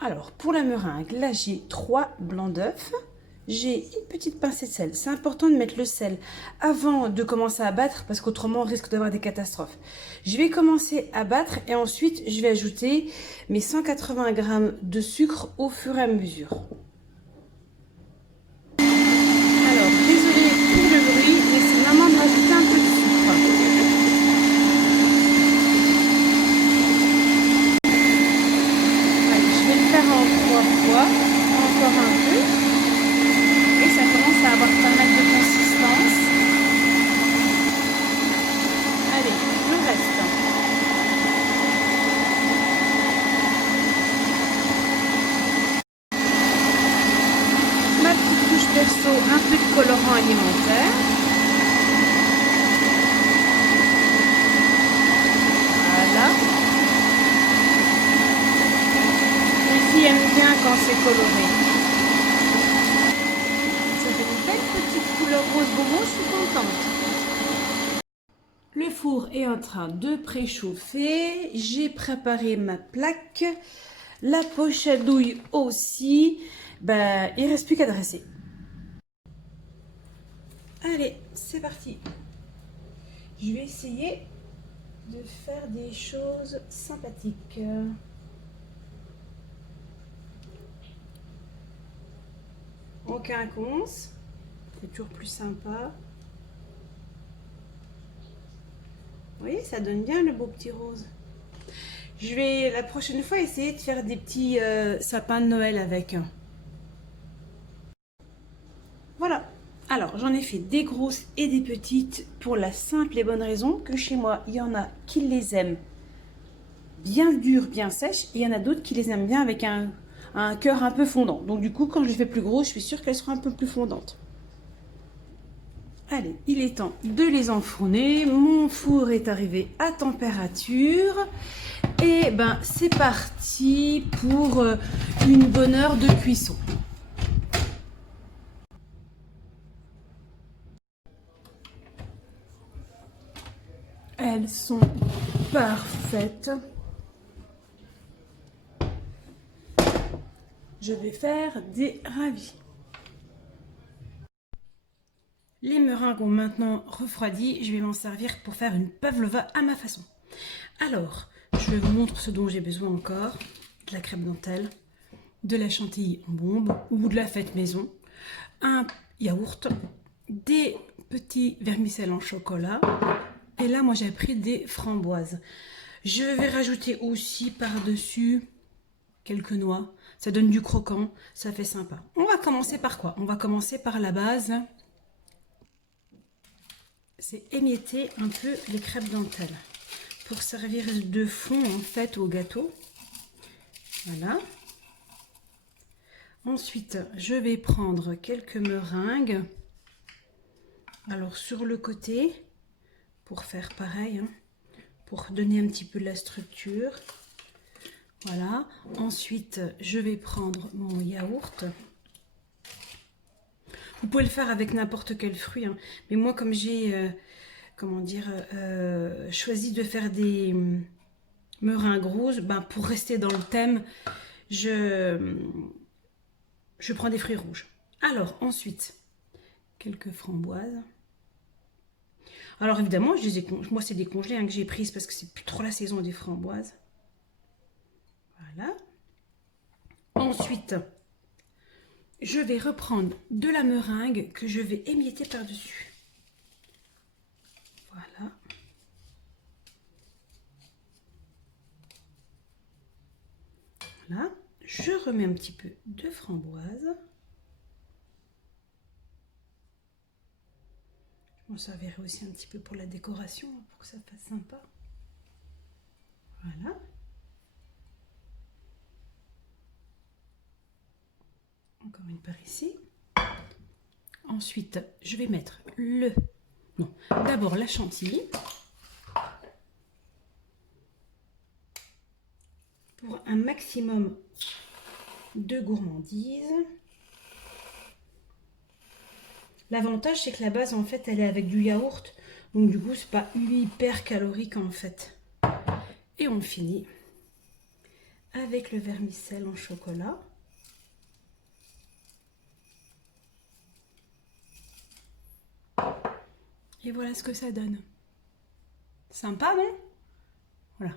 Alors, pour la meringue, là, j'ai 3 blancs d'œufs. J'ai une petite pincée de sel. C'est important de mettre le sel avant de commencer à battre parce qu'autrement, on risque d'avoir des catastrophes. Je vais commencer à battre et ensuite, je vais ajouter mes 180 g de sucre au fur et à mesure. Alors, désolé pour le bruit, mais c'est vraiment de rajouter un peu de sucre. Allez, je vais le faire en 3 fois, encore un peu. Et ça commence à avoir pas mal de consistance. Allez, le reste. Ma petite touche perso, un peu de colorant alimentaire. Voilà. Les filles aiment bien quand c'est coloré. Ça fait une belle petite couleur rose bonbon, je suis contente. Le four est en train de préchauffer. J'ai préparé ma plaque. La poche à douille aussi. Ben, il ne reste plus qu'à dresser. Allez, c'est parti. Je vais essayer de faire des choses sympathiques. En quinconce, c'est toujours plus sympa. Vous voyez, ça donne bien le beau petit rose. Je vais la prochaine fois essayer de faire des petits sapins de Noël avec. Voilà. Alors, j'en ai fait des grosses et des petites pour la simple et bonne raison que chez moi, il y en a qui les aiment bien dures, bien sèches, et il y en a d'autres qui les aiment bien avec un cœur un peu fondant. Donc du coup, quand je les fais plus grosses, je suis sûre qu'elles seront un peu plus fondantes. Allez, il est temps de les enfourner. Mon four est arrivé à température. Et ben, c'est parti pour une bonne heure de cuisson. Elles sont parfaites. Je vais faire des ravis. Les meringues ont maintenant refroidi. Je vais m'en servir pour faire une pavlova à ma façon. Alors, je vous montre ce dont j'ai besoin encore. De la crème dentelle, de la chantilly en bombe ou de la fête maison, un yaourt, des petits vermicelles en chocolat. Et là, moi, j'ai pris des framboises. Je vais rajouter aussi par-dessus quelques noix. Ça donne du croquant, ça fait sympa. On va commencer par quoi? On va commencer par la base. C'est émietter un peu les crêpes dentelles pour servir de fond en fait au gâteau. Voilà. Ensuite, je vais prendre quelques meringues. Alors sur le côté, pour faire pareil, hein, pour donner un petit peu de la structure. Voilà. Ensuite, je vais prendre mon yaourt. Vous pouvez le faire avec n'importe quel fruit, hein. Mais moi, comme j'ai, comment dire, choisi de faire des meringues roses, ben, pour rester dans le thème, je prends des fruits rouges. Alors, ensuite, quelques framboises. Alors, évidemment, moi, c'est des congelés hein, que j'ai prises parce que c'est plus trop la saison des framboises. Voilà. Ensuite, je vais reprendre de la meringue que je vais émietter par-dessus. Voilà. Voilà. Je remets un petit peu de framboise. Je m'en servirai aussi un petit peu pour la décoration, pour que ça fasse sympa. Voilà. Encore une par ici. Ensuite, je vais mettre d'abord la chantilly. Pour un maximum de gourmandise. L'avantage, c'est que la base, en fait, elle est avec du yaourt. Donc, du coup, c'est pas hyper calorique, en fait. Et on finit avec le vermicelle en chocolat. Et voilà ce que ça donne. Sympa, non? Voilà.